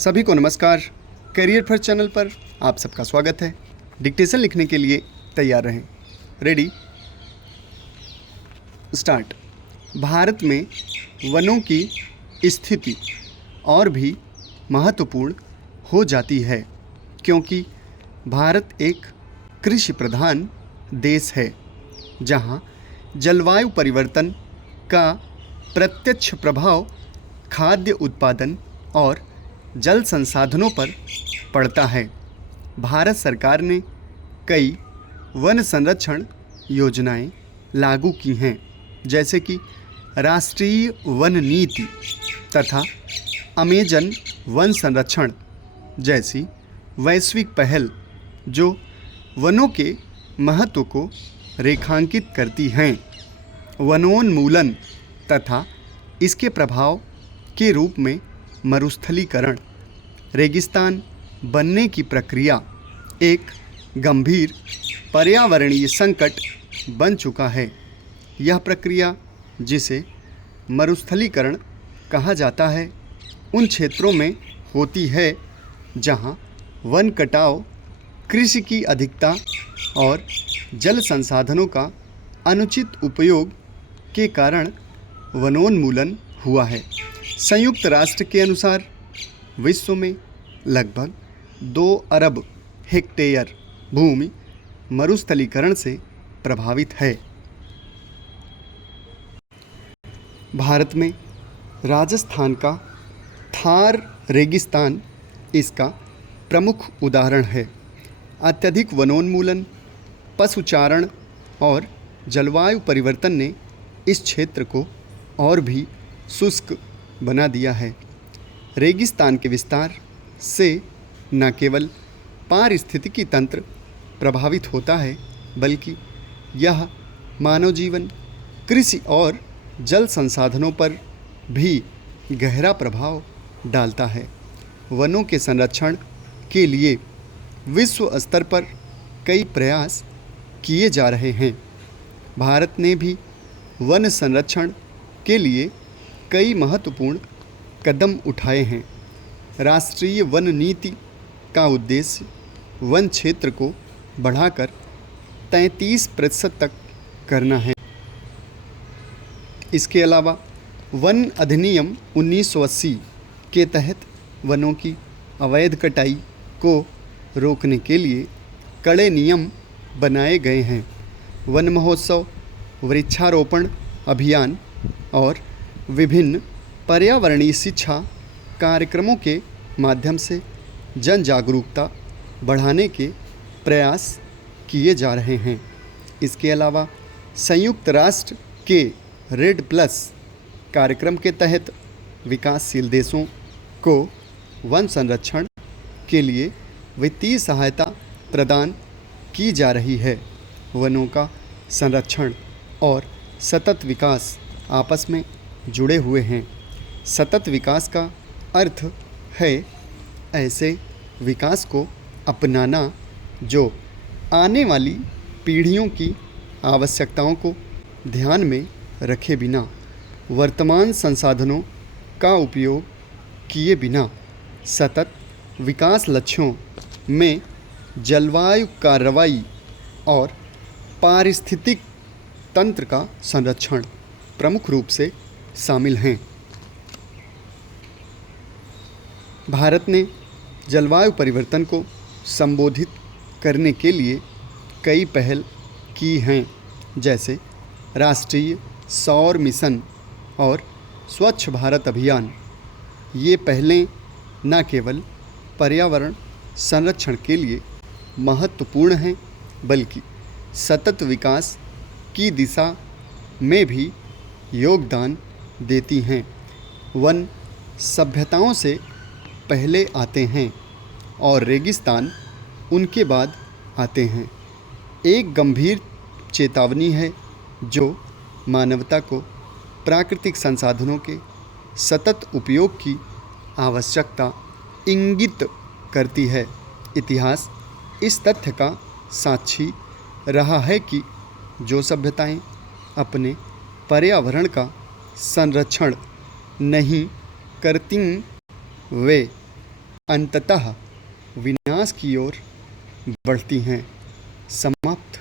सभी को नमस्कार। करियर फर्स्ट चैनल पर आप सबका स्वागत है। डिक्टेशन लिखने के लिए तैयार रहें। Ready start. भारत में वनों की स्थिति और भी महत्वपूर्ण हो जाती है क्योंकि भारत एक कृषि प्रधान देश है जहां जलवायु परिवर्तन का प्रत्यक्ष प्रभाव खाद्य उत्पादन और जल संसाधनों पर पड़ता है। भारत सरकार ने कई वन संरक्षण योजनाएं लागू की हैं, जैसे कि राष्ट्रीय वन नीति तथा अमेजन वन संरक्षण जैसी वैश्विक पहल जो वनों के महत्व को रेखांकित करती हैं। वनोन्मूलन तथा इसके प्रभाव के रूप में मरुस्थलीकरण, रेगिस्तान बनने की प्रक्रिया एक गंभीर पर्यावरणीय संकट बन चुका है। यह प्रक्रिया, जिसे मरुस्थलीकरण कहा जाता है, उन क्षेत्रों में होती है जहां वन कटाव, कृषि की अधिकता और जल संसाधनों का अनुचित उपयोग के कारण वनोन्मूलन हुआ है। संयुक्त राष्ट्र के अनुसार विश्व में लगभग 2 अरब हेक्टेयर भूमि मरुस्थलीकरण से प्रभावित है। भारत में राजस्थान का थार रेगिस्तान इसका प्रमुख उदाहरण है। अत्यधिक वनोन्मूलन, पशुचारण और जलवायु परिवर्तन ने इस क्षेत्र को और भी शुष्क बना दिया है। रेगिस्तान के विस्तार से न केवल पारिस्थितिकी तंत्र प्रभावित होता है, बल्कि यह मानव जीवन, कृषि और जल संसाधनों पर भी गहरा प्रभाव डालता है। वनों के संरक्षण के लिए विश्व स्तर पर कई प्रयास किए जा रहे हैं। भारत ने भी वन संरक्षण के लिए कई महत्वपूर्ण कदम उठाए हैं। राष्ट्रीय वन नीति का उद्देश्य वन क्षेत्र को बढ़ाकर 33% तक करना है। इसके अलावा वन अधिनियम 1980 के तहत वनों की अवैध कटाई को रोकने के लिए कड़े नियम बनाए गए हैं। वन महोत्सव, वृक्षारोपण अभियान और विभिन्न पर्यावरणीय शिक्षा कार्यक्रमों के माध्यम से जन जागरूकता बढ़ाने के प्रयास किए जा रहे हैं। इसके अलावा संयुक्त राष्ट्र के रेड प्लस कार्यक्रम के तहत विकासशील देशों को वन संरक्षण के लिए वित्तीय सहायता प्रदान की जा रही है। वनों का संरक्षण और सतत विकास आपस में जुड़े हुए हैं। सतत विकास का अर्थ है ऐसे विकास को अपनाना जो आने वाली पीढ़ियों की आवश्यकताओं को ध्यान में रखे बिना वर्तमान संसाधनों का उपयोग किए बिना सतत विकास लक्ष्यों में जलवायु कार्रवाई और पारिस्थितिक तंत्र का संरक्षण प्रमुख रूप से शामिल हैं। भारत ने जलवायु परिवर्तन को संबोधित करने के लिए कई पहल की हैं, जैसे राष्ट्रीय सौर मिशन और स्वच्छ भारत अभियान। ये पहलें न केवल पर्यावरण संरक्षण के लिए महत्वपूर्ण हैं, बल्कि सतत विकास की दिशा में भी योगदान देती हैं। वन सभ्यताओं से पहले आते हैं और रेगिस्तान उनके बाद आते हैं। एक गंभीर चेतावनी है जो मानवता को प्राकृतिक संसाधनों के सतत उपयोग की आवश्यकता इंगित करती है। इतिहास इस तथ्य का साक्षी रहा है कि जो सभ्यताएं अपने पर्यावरण का संरक्षण नहीं करती वे अंततः विनाश की ओर बढ़ती हैं। समाप्त।